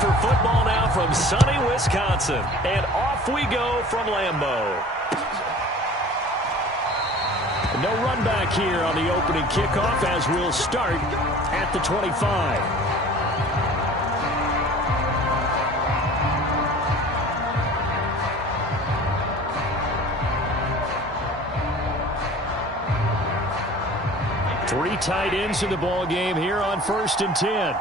for football now from sunny Wisconsin. And off we go from Lambeau. No run back here on the opening kickoff as we'll start at the 25. Three tight ends in the ball game here on 1st and 10.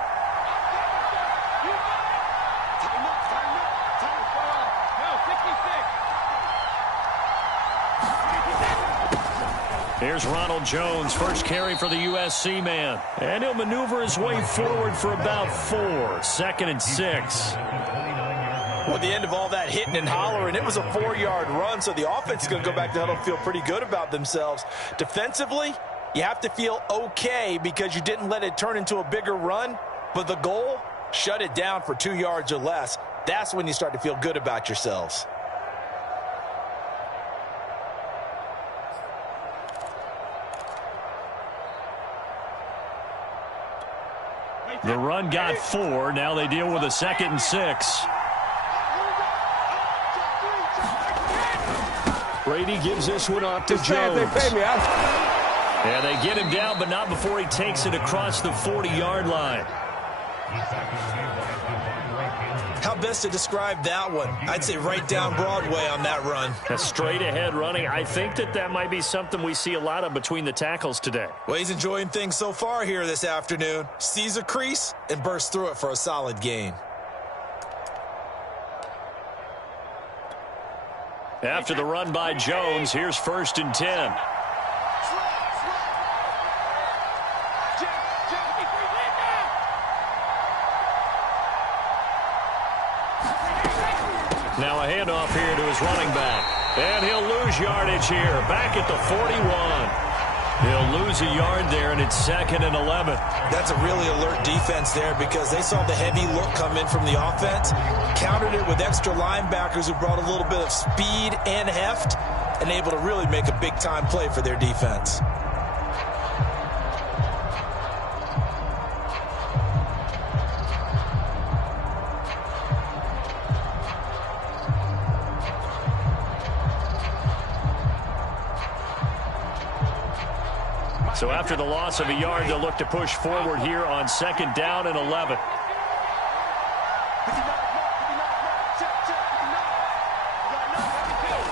Here's Ronald Jones, first carry for the USC man. And he'll maneuver his way forward for about 4. 2nd and 6. Well, at the end of all that hitting and hollering, it was a 4-yard run, so the offense is going to go back to huddle and feel pretty good about themselves. Defensively, you have to feel okay because you didn't let it turn into a bigger run, but the goal, shut it down for 2 yards or less. That's when you start to feel good about yourselves. The run got 4. Now they deal with a 2nd and 6. Brady gives this one off to Jones. And they get him down, but not before he takes it across the 40-yard line. How best to describe that one? I'd say right down Broadway on that run. A straight-ahead running. I think that might be something we see a lot of between the tackles today. Well, he's enjoying things so far here this afternoon. Sees a crease and bursts through it for a solid gain. After the run by Jones, here's 1st and 10. Now a handoff here to his running back. And he'll lose yardage here. Back at the 41. He'll lose a yard there, and it's 2nd and 11. That's a really alert defense there because they saw the heavy look come in from the offense, countered it with extra linebackers who brought a little bit of speed and heft, and able to really make a big-time play for their defense. So after the loss of a yard, they'll look to push forward here on 2nd down and 11.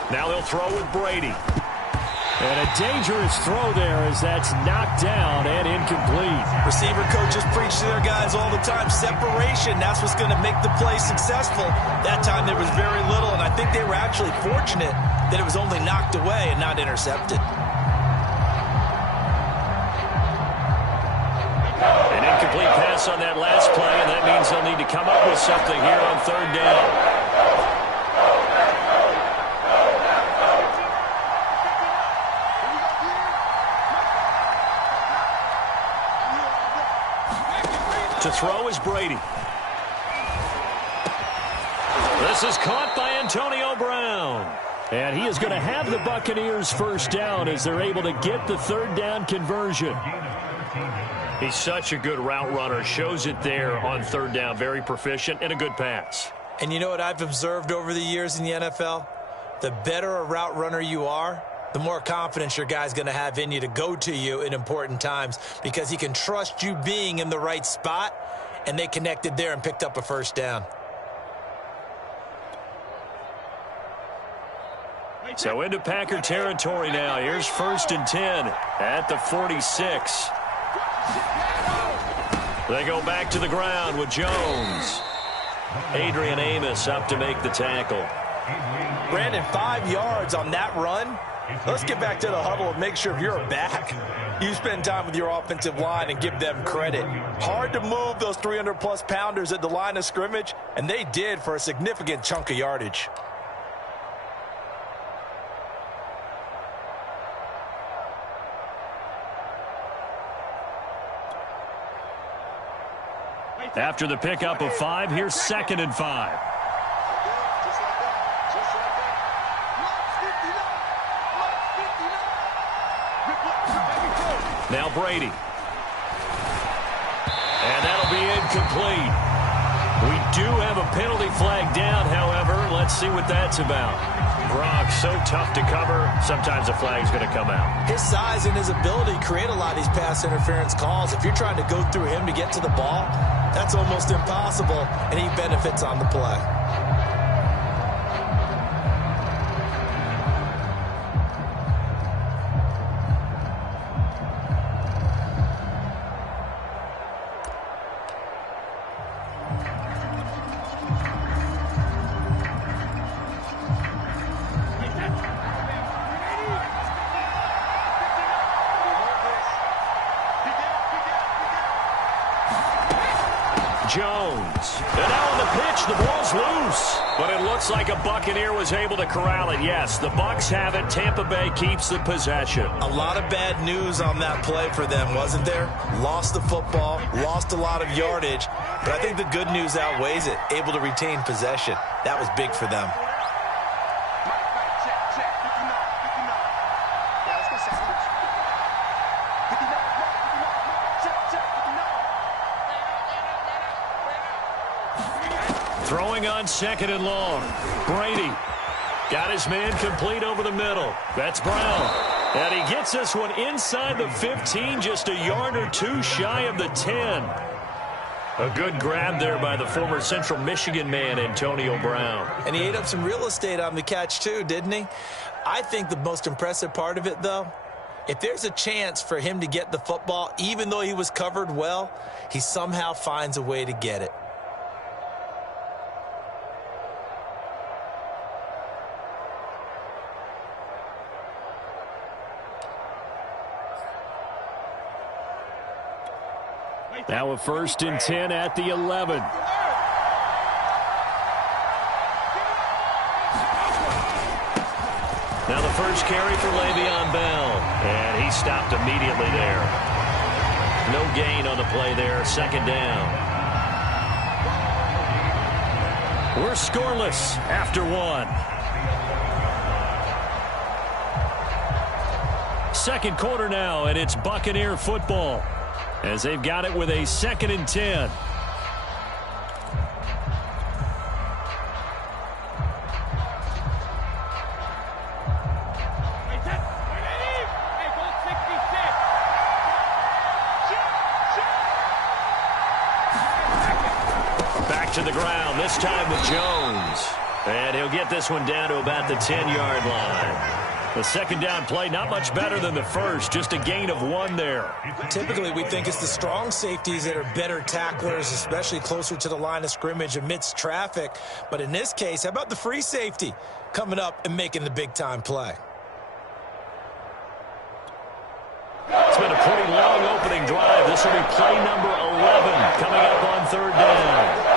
Now they'll throw with Brady. And a dangerous throw there as that's knocked down and incomplete. Receiver coaches preach to their guys all the time. Separation, that's what's going to make the play successful. That time there was very little, and I think they were actually fortunate that it was only knocked away and not intercepted. An incomplete pass on that last play, and that means they'll need to come up with something here on 3rd down. To throw is Brady. This is caught by Antonio Brown. And he is going to have the Buccaneers 1st down as they're able to get the 3rd down conversion. He's such a good route runner. Shows it there on 3rd down. Very proficient and a good pass. And you know what I've observed over the years in the NFL? The better a route runner you are, the more confidence your guy's going to have in you to go to you in important times because he can trust you being in the right spot, and they connected there and picked up a 1st down. So into Packer territory now. Here's 1st and 10 at the 46. They go back to the ground with Jones. Adrian Amos up to make the tackle. Brandon, 5 yards on that run. Let's get back to the huddle and make sure you're back. You spend time with your offensive line and give them credit. Hard to move those 300-plus pounders at the line of scrimmage, and they did for a significant chunk of yardage. After the pickup of 5, here's 2nd and 5. Now Brady. And that'll be incomplete. We do have a penalty flag down, however. Let's see what that's about. Gronk, so tough to cover, sometimes a flag's going to come out. His size and his ability create a lot of these pass interference calls. If you're trying to go through him to get to the ball, that's almost impossible, and he benefits on the play. Jones. And now on the pitch, the ball's loose. But it looks like a Buccaneer was able to corral it. Yes, the Bucs have it. Tampa Bay keeps the possession. A lot of bad news on that play for them, wasn't there? Lost the football, lost a lot of yardage. But I think the good news outweighs it. Able to retain possession. That was big for them. Throwing on 2nd and long. Brady got his man complete over the middle. That's Brown. And he gets this one inside the 15, just a yard or two shy of the 10. A good grab there by the former Central Michigan man, Antonio Brown. And he ate up some real estate on the catch too, didn't he? I think the most impressive part of it, though, if there's a chance for him to get the football, even though he was covered well, he somehow finds a way to get it. Now a 1st and 10 at the 11. Now the first carry for Le'Veon Bell. And he stopped immediately there. No gain on the play there. 2nd down. We're scoreless after 1. Second quarter now, and it's Buccaneer football, as they've got it with a 2nd and 10. Back to the ground, this time with Jones. And he'll get this one down to about the 10-yard line. The 2nd down play, not much better than the first, just a gain of 1 there. Typically, we think it's the strong safeties that are better tacklers, especially closer to the line of scrimmage amidst traffic. But in this case, how about the free safety coming up and making the big-time play? It's been a pretty long opening drive. This will be play number 11 coming up on 3rd down.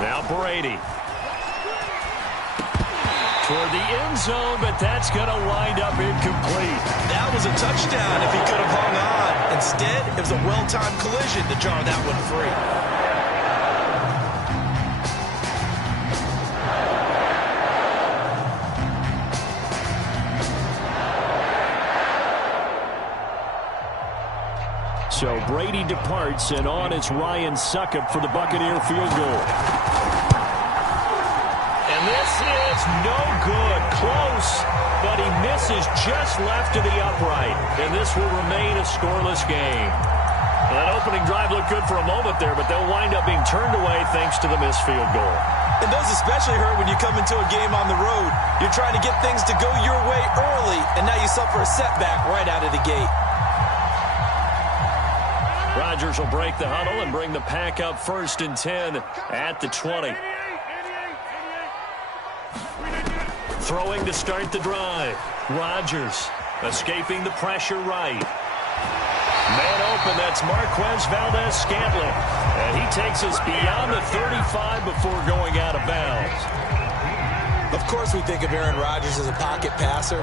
Now Brady. Toward the end zone, but that's going to wind up incomplete. That was a touchdown if he could have hung on. Instead, it was a well-timed collision to jar that one free. So Brady departs, and on it's Ryan Succop for the Buccaneer field goal. And this is no good. Close, but he misses just left to the upright. And this will remain a scoreless game. Well, that opening drive looked good for a moment there, but they'll wind up being turned away thanks to the missed field goal. And those especially hurt when you come into a game on the road. You're trying to get things to go your way early, and now you suffer a setback right out of the gate. Rodgers will break the huddle and bring the pack up 1st and 10 at the 20. Throwing to start the drive. Rodgers escaping the pressure right. Man open, that's Marquez Valdez-Scantling. And he takes us beyond the 35 before going out of bounds. Of course we think of Aaron Rodgers as a pocket passer,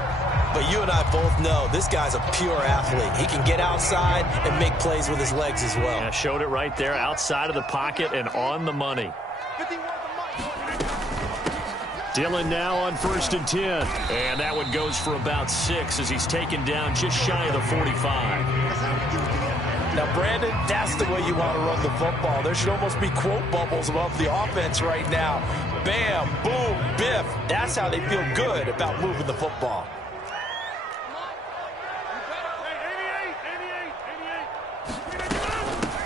but you and I both know this guy's a pure athlete. He can get outside and make plays with his legs as well. Yeah, showed it right there, outside of the pocket and on the money. Dillon now on 1st and 10. And that one goes for about 6 as he's taken down just shy of the 45. Now, Brandon, that's the way you want to run the football. There should almost be quote bubbles above the offense right now. Bam, boom, biff. That's how they feel good about moving the football.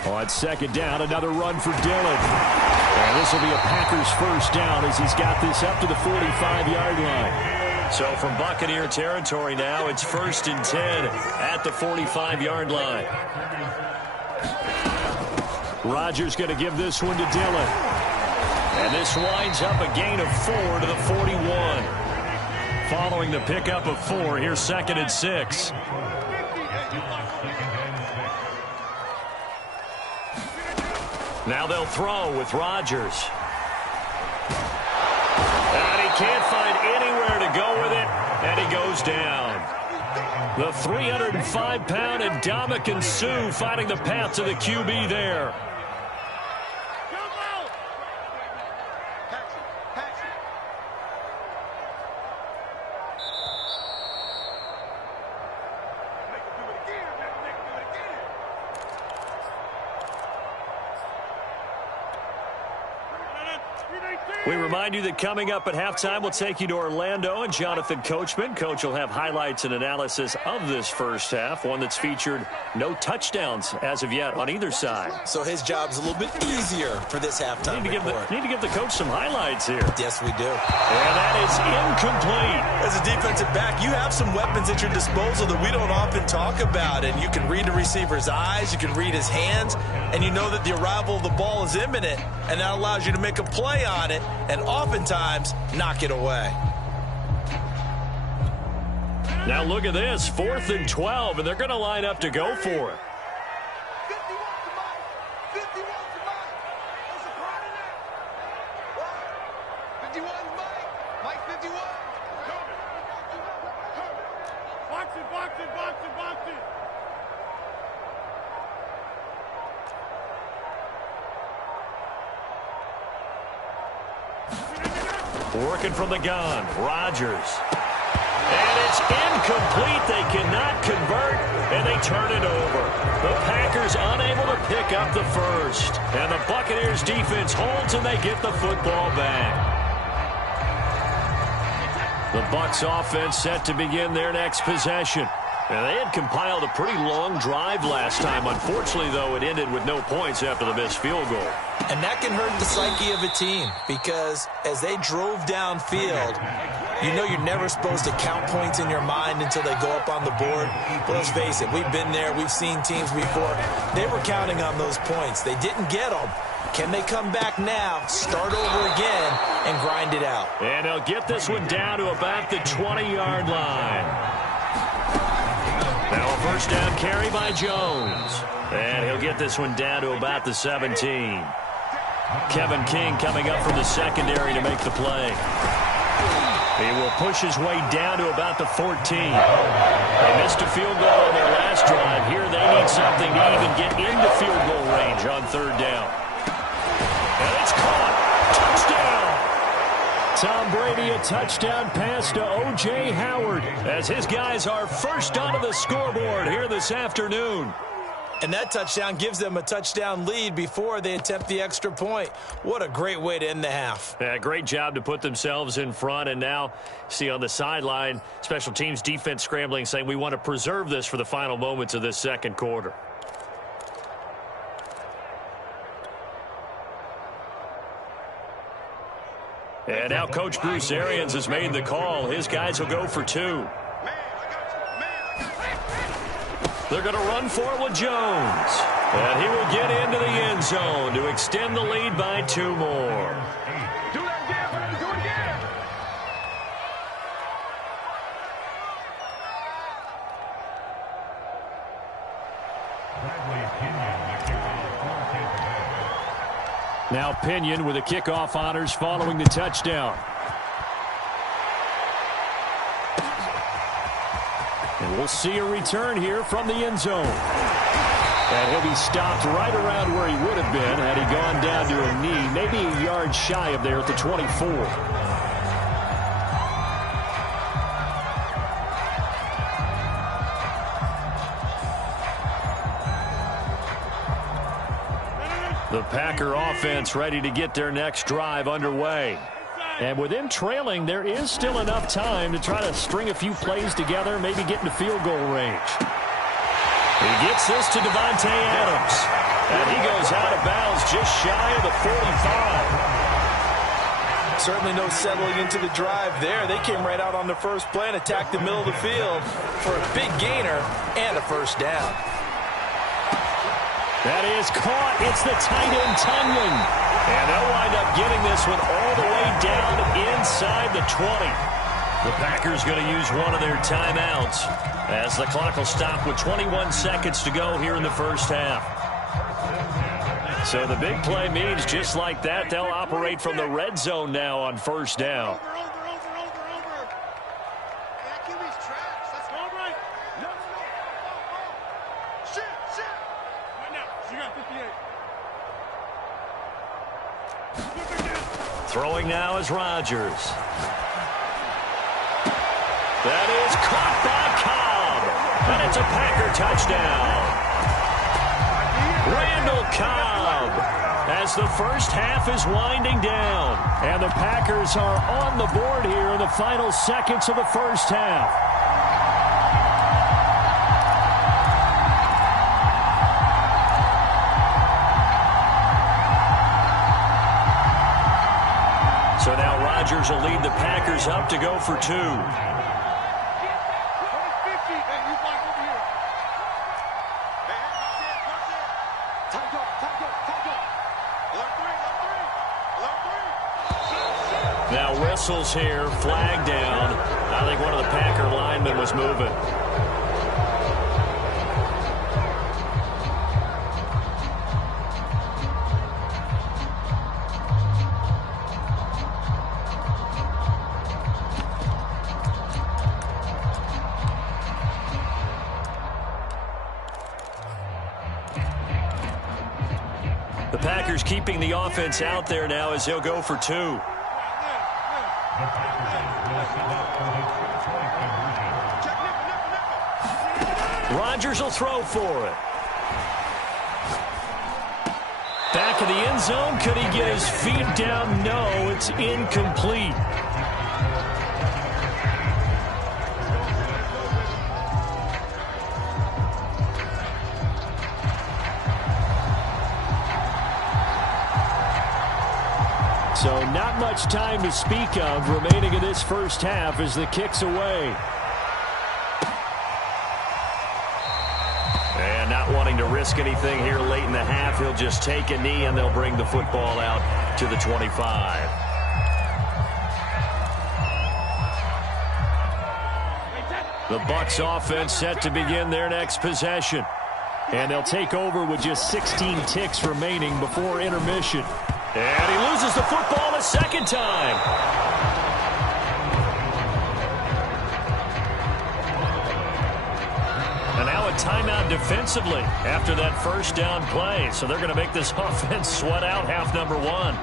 On 2nd down, another run for Dillon. And this will be a Packers 1st down as he's got this up to the 45-yard line. So from Buccaneer territory now, it's 1st and 10 at the 45-yard line. Rodgers going to give this one to Dillon. And this winds up a gain of 4 to the 41. Following the pickup of 4, here's 2nd and 6. Now they'll throw with Rodgers. And he can't find anywhere to go with it, and he goes down. The 305-pound Ndamukong Suh finding the path to the QB there. We remind you that coming up at halftime, we'll take you to Orlando and Jonathan Coachman. Coach will have highlights and analysis of this first half, one that's featured no touchdowns as of yet on either side. So his job's a little bit easier for this halftime report. Need to give the coach some highlights here. Yes, we do. And that is incomplete. As a defensive back, you have some weapons at your disposal that we don't often talk about. And you can read the receiver's eyes, you can read his hands, and you know that the arrival of the ball is imminent, and that allows you to make a play on it and oftentimes knock it away. Now look at this, 4th and 12, and they're going to line up to go for it. Working from the gun, Rodgers. And it's incomplete. They cannot convert, and they turn it over. The Packers unable to pick up the first. And the Buccaneers defense holds, and they get the football back. The Bucs offense set to begin their next possession. And they had compiled a pretty long drive last time. Unfortunately, though, it ended with no points after the missed field goal. And that can hurt the psyche of a team because as they drove downfield, you know you're never supposed to count points in your mind until they go up on the board. But let's face it, we've been there. We've seen teams before. They were counting on those points. They didn't get them. Can they come back now, start over again, and grind it out? And they'll get this one down to about the 20-yard line. Now a 1st down carry by Jones. And he'll get this one down to about the 17. Kevin King coming up from the secondary to make the play. He will push his way down to about the 14. They missed a field goal on their last drive. Here they need something to even get into field goal range on 3rd down. And it's caught. Touchdown. Tom Brady, a touchdown pass to O.J. Howard as his guys are first onto the scoreboard here this afternoon. And that touchdown gives them a touchdown lead before they attempt the extra point. What a great way to end the half. Yeah, great job to put themselves in front. And now, see on the sideline, special teams defense scrambling, saying we want to preserve this for the final moments of this 2nd quarter. And now Coach Bruce Arians has made the call. His guys will go for 2. They're going to run for it with Jones. And he will get into the end zone to extend the lead by 2 more. Do that again, Brandon. Do it again. Now Pinion with the kickoff honors following the touchdown. And we'll see a return here from the end zone. And he'll be stopped right around where he would have been had he gone down to a knee, maybe a yard shy of there at the 24. The Packer offense ready to get their next drive underway. And with them trailing, there is still enough time to try to string a few plays together, maybe get into field goal range. He gets this to Devontae Adams. And he goes out of bounds just shy of the 45. Certainly no settling into the drive there. They came right out on the first play and attacked the middle of the field for a big gainer and a first down. That is caught. It's the tight end, Tunyon. And they'll wind up getting this one all the way down inside the 20. The Packers going to use one of their timeouts as the clock will stop with 21 seconds to go here in the first half. So the big play means just like that, they'll operate from the red zone now on first down. Throwing now is Rodgers. That is caught by Cobb. And it's a Packer touchdown. Randall Cobb as the first half is winding down. And the Packers are on the board here in the final seconds of the first half. So now Rodgers will lead the Packers up to go for two. Now whistles here, flag down. I think one of the Packer linemen was moving. The Packers keeping the offense out there now as he'll go for two. Rodgers will throw for it. Back of the end zone. Could he get his feet down? No, it's incomplete. So not much time to speak of remaining in this first half as the kick's away. And not wanting to risk anything here late in the half, he'll just take a knee and they'll bring the football out to the 25. The Bucs offense set to begin their next possession. And they'll take over with just 16 ticks remaining before intermission. And he loses the football a second time. And now a timeout defensively after that first down play. So they're going to make this offense sweat out half number one.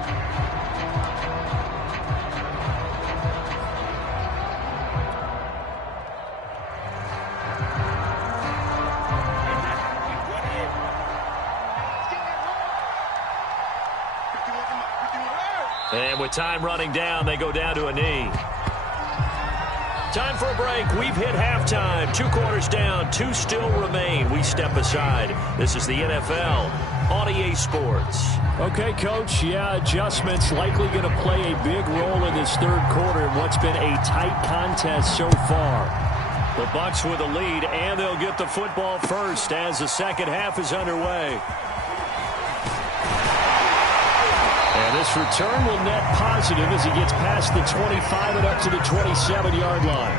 And with time running down, they go down to a knee. Time for a break. We've hit halftime. 2 quarters down. 2 still remain. We step aside. This is the NFL on EA Sports. Okay, Coach. Yeah, adjustments likely going to play a big role in this third quarter in what's been a tight contest so far. The Bucs with a lead, and they'll get the football first as the second half is underway. And this return will net positive as he gets past the 25 and up to the 27-yard line.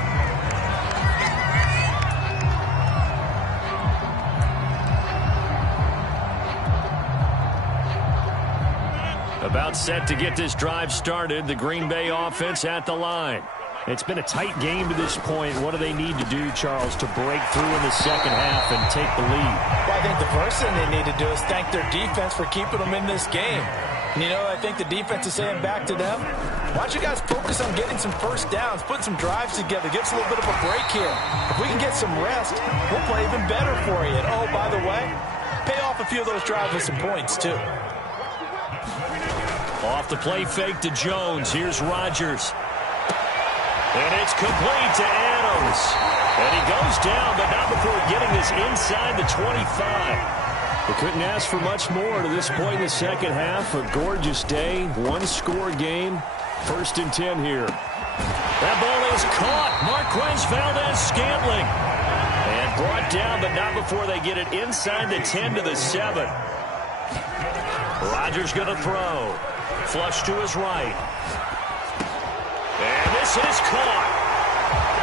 About set to get this drive started, the Green Bay offense at the line. It's been a tight game to this point. What do they need to do, Charles, to break through in the second half and take the lead? Well, I think the first thing they need to do is thank their defense for keeping them in this game. You know, I think the defense is saying back to them, why don't you guys focus on getting some first downs, put some drives together, give us a little bit of a break here. If we can get some rest, we'll play even better for you. And, oh, by the way, pay off a few of those drives with some points, too. Off the play fake to Jones. Here's Rodgers. And it's complete to Adams. And he goes down, but not before getting this inside the 25. They couldn't ask for much more to this point in the second half. A gorgeous day, one-score game. 1st and 10 here. That ball is caught. Marquez Valdez-Scantling. And brought down, but not before they get it inside the 10 to the 7. Rodgers going to throw. Flush to his right. And this is caught.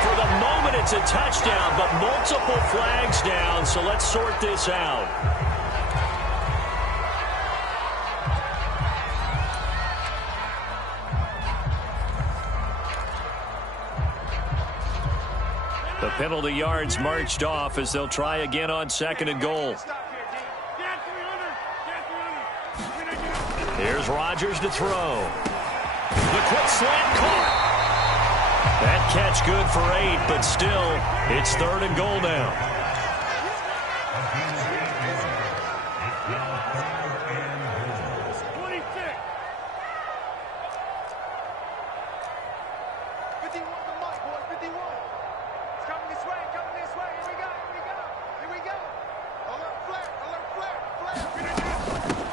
For the moment, it's a touchdown, but multiple flags down, so let's sort this out. The penalty yards marched off as they'll try again on 2nd and goal. Here's Rodgers to throw. The quick slant caught. That catch good for 8, but still, it's 3rd and goal now.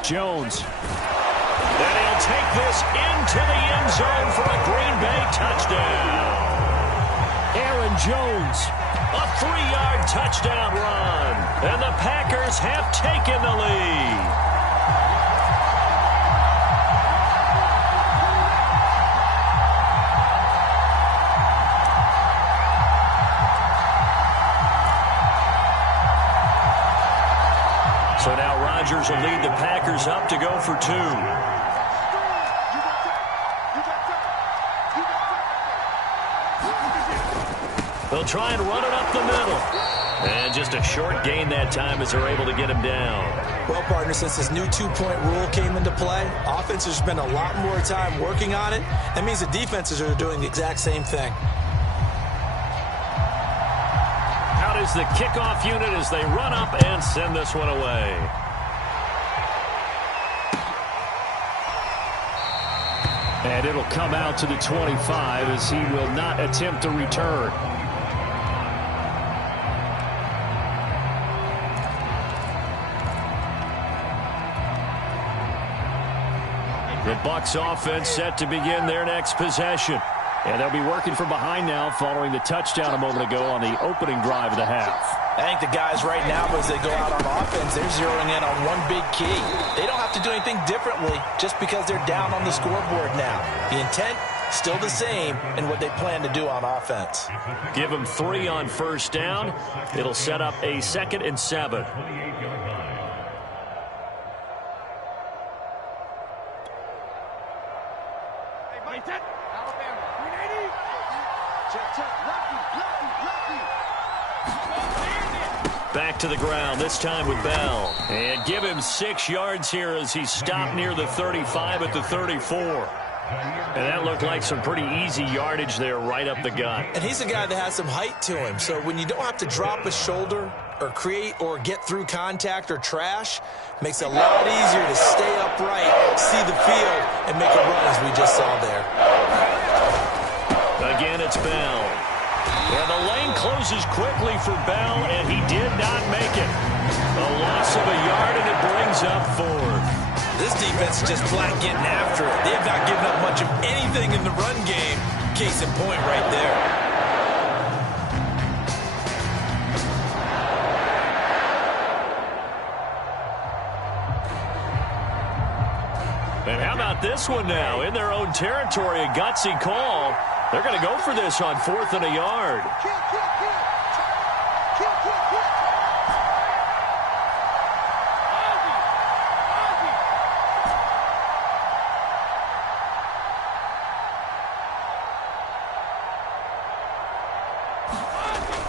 Jones. And he'll take this into the end zone for a Green Bay touchdown. Aaron Jones, a 3-yard touchdown run. And the Packers have taken the lead. So now Rodgers will lead the Packers up to go for 2. They'll try and run it up the middle. And just a short gain that time as they're able to get him down. Well, partner, since this new 2-point rule came into play, offenses spend a lot more time working on it. That means the defenses are doing the exact same thing. Out is the kickoff unit as they run up and send this one away. And it'll come out to the 25 as he will not attempt to return. The Bucs offense set to begin their next possession. And they'll be working from behind now following the touchdown a moment ago on the opening drive of the half. I think the guys right now, as they go out on offense, they're zeroing in on one big key. They don't have to do anything differently just because they're down on the scoreboard now. The intent, still the same in what they plan to do on offense. Give them 3 on 1st down. It'll set up a 2nd and 7. Back to the ground, this time with Bell. And give him 6 yards here as he stopped near the 35 at the 34. And that looked like some pretty easy yardage there right up the gut. And he's a guy that has some height to him. So when you don't have to drop a shoulder or create or get through contact or trash, makes it a lot easier to stay upright, see the field, and make a run as we just saw there. Again, it's Bell. And the lane closes quickly for Bell, and he did not make it. A loss of a yard, and it brings up 4th. This defense is just flat getting after it. They have not given up much of anything in the run game. Case in point right there. And how about this one now? In their own territory, a gutsy call. They're going to go for this on 4th and a yard.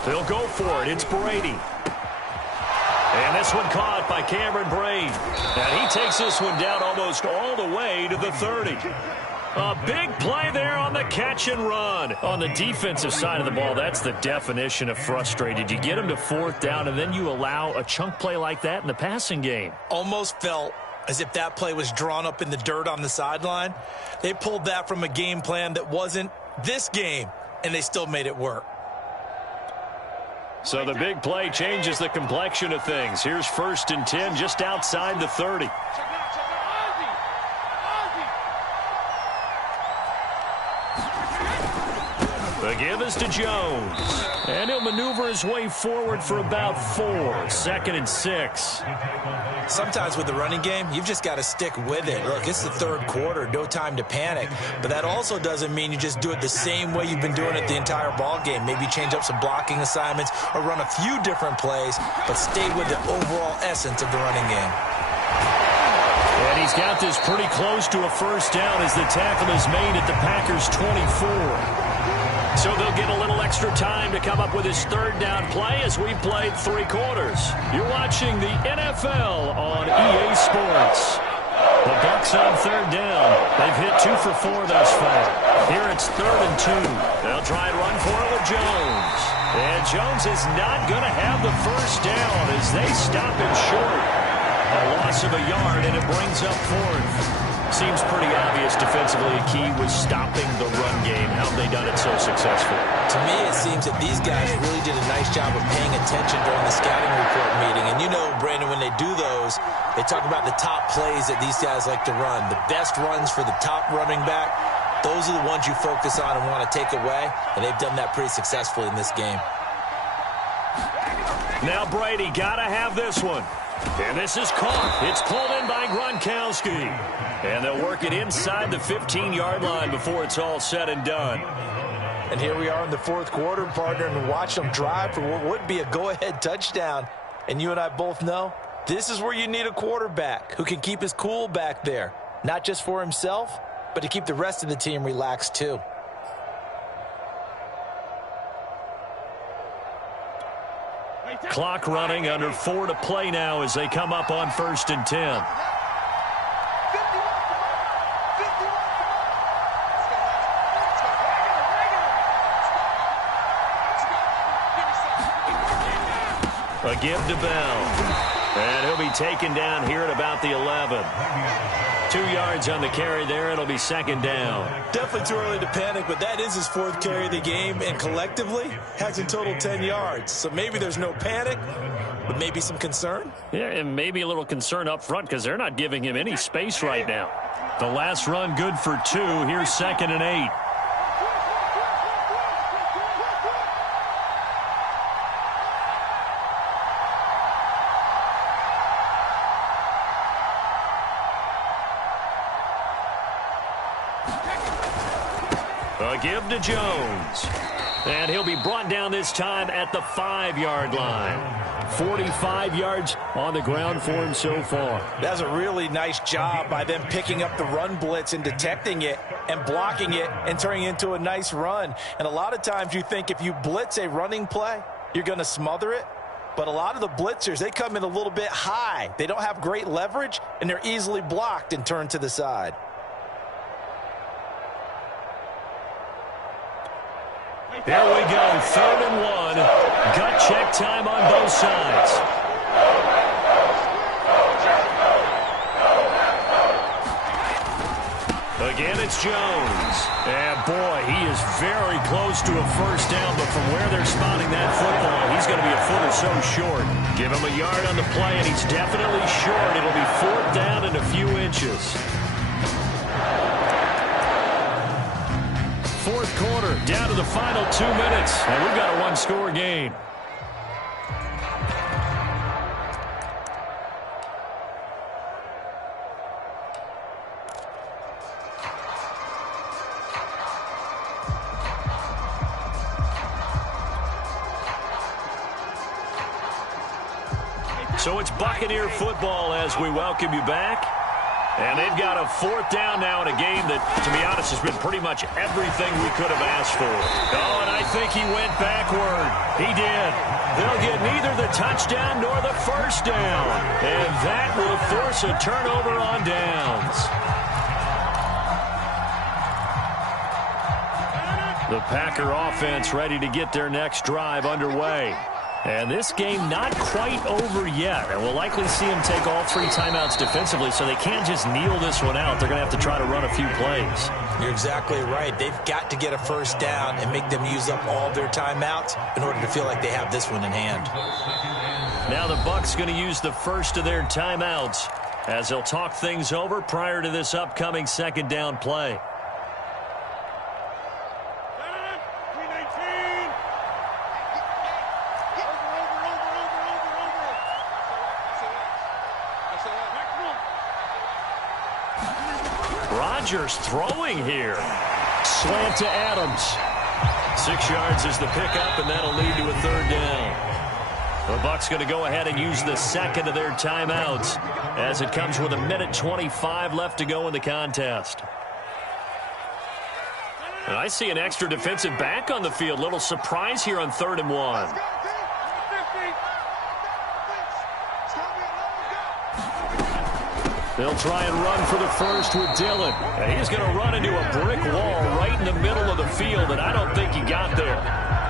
They'll go for it. It's Brady. And this one caught by Cameron Brate. And he takes this one down almost all the way to the 30. A big play there on the catch and run. On the defensive side of the ball, that's the definition of frustrated. You get them to 4th down, and then you allow a chunk play like that in the passing game. Almost felt as if that play was drawn up in the dirt on the sideline. They pulled that from a game plan that wasn't this game, and they still made it work. So the big play changes the complexion of things. Here's 1st and 10 just outside the 30. The give is to Jones. And he'll maneuver his way forward for about 4. 2nd and 6. Sometimes with the running game, you've just got to stick with it. Look, it's the 3rd quarter, no time to panic. But that also doesn't mean you just do it the same way you've been doing it the entire ball game. Maybe change up some blocking assignments or run a few different plays, but stay with the overall essence of the running game. And he's got this pretty close to a 1st down as the tackle is made at the Packers' 24. So they'll get a little extra time to come up with his 3rd down play as we played 3 quarters. You're watching the NFL on EA Sports. The Bucs on 3rd down. They've hit 2 for 4 thus far. Here it's 3rd and 2. They'll try and run for it with Jones. And Jones is not going to have the 1st down as they stop him short. A loss of a yard, and it brings up 4th. Seems pretty obvious defensively a key was stopping the run game. How have they done it so successfully? To me, it seems that these guys really did a nice job of paying attention during the scouting report meeting. And you know, Brandon, when they do those, they talk about the top plays that these guys like to run. The best runs for the top running back, those are the ones you focus on and want to take away. And they've done that pretty successfully in this game. Now Brady got to have this one. And this is caught. It's pulled in by Gronkowski. And they'll work it inside the 15-yard line before it's all said and done. And here we are in the 4th quarter, partner, and watch them drive for what would be a go-ahead touchdown. And you and I both know this is where you need a quarterback who can keep his cool back there, not just for himself, but to keep the rest of the team relaxed too. Clock running, under 4 to play now as they come up on 1st and 10. A give to Bell. And he'll be taken down here at about the 11. 2 yards on the carry there. It'll be 2nd down. Definitely too early to panic, but that is his 4th carry of the game, and collectively has in total 10 yards. So maybe there's no panic, but maybe some concern. Yeah, and maybe a little concern up front because they're not giving him any space right now. The last run good for 2. Here's 2nd and 8. A give to Jones. And he'll be brought down this time at the 5-yard line. 45 yards on the ground for him so far. That's a really nice job by them picking up the run blitz and detecting it and blocking it and turning it into a nice run. And a lot of times you think if you blitz a running play, you're going to smother it. But a lot of the blitzers, they come in a little bit high. They don't have great leverage, and they're easily blocked and turned to the side. There we go, 3rd and 1. Gut check time on both sides. Again, it's Jones. And boy, he is very close to a 1st down, but from where they're spotting that football, he's going to be a foot or so short. Give him a yard on the play, and he's definitely short. It'll be 4th down and a few inches. 4th quarter, down to the final 2 minutes, and we've got a 1-score game. So it's Buccaneer football as we welcome you back. And they've got a 4th down now in a game that, to be honest, has been pretty much everything we could have asked for. Oh, and I think he went backward. He did. They'll get neither the touchdown nor the 1st down. And that will force a turnover on downs. The Packer offense ready to get their next drive underway. And this game not quite over yet. And we'll likely see them take all 3 timeouts defensively, so they can't just kneel this one out. They're going to have to try to run a few plays. You're exactly right. They've got to get a first down and make them use up all their timeouts in order to feel like they have this one in hand. Now the Bucs going to use the first of their timeouts as they'll talk things over prior to this upcoming second down play. Rodgers throwing here. Slant to Adams. 6 yards is the pickup, and that'll lead to a third down. The Bucs going to go ahead and use the second of their timeouts as it comes with 1:25 left to go in the contest. And I see an extra defensive back on the field. Little surprise here on 3rd and 1. They'll try and run for the first with Dillon. And he's going to run into a brick wall right in the middle of the field, and I don't think he got there.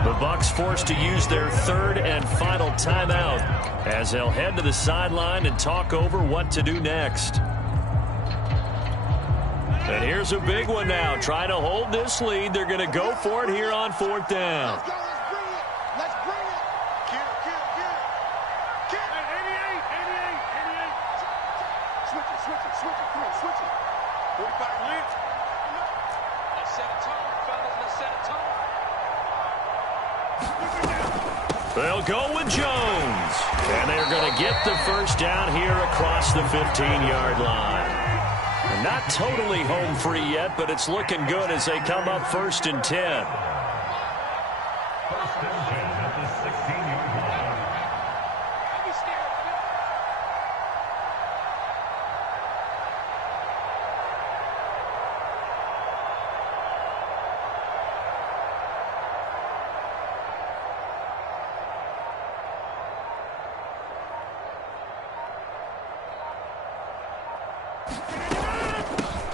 The Bucs forced to use their 3rd and final timeout as they'll head to the sideline and talk over what to do next. And here's a big one now. Trying to hold this lead. They're going to go for it here on 4th down. They'll go with Jones. And they're going to get the first down here across the 15-yard line. And not totally home free yet, but it's looking good as they come up 1st and 10.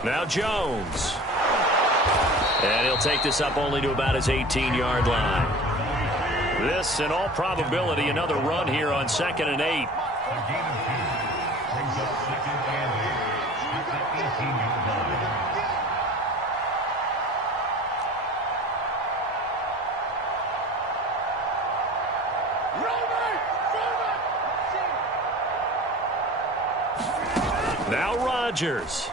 Now Jones. And he'll take this up only to about his 18-yard line. This, in all probability, another run here on 2nd and 8. Now Rodgers.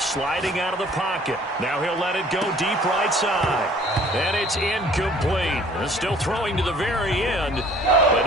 Sliding out of the pocket. Now he'll let it go deep right side. And it's incomplete. Still throwing to the very end, but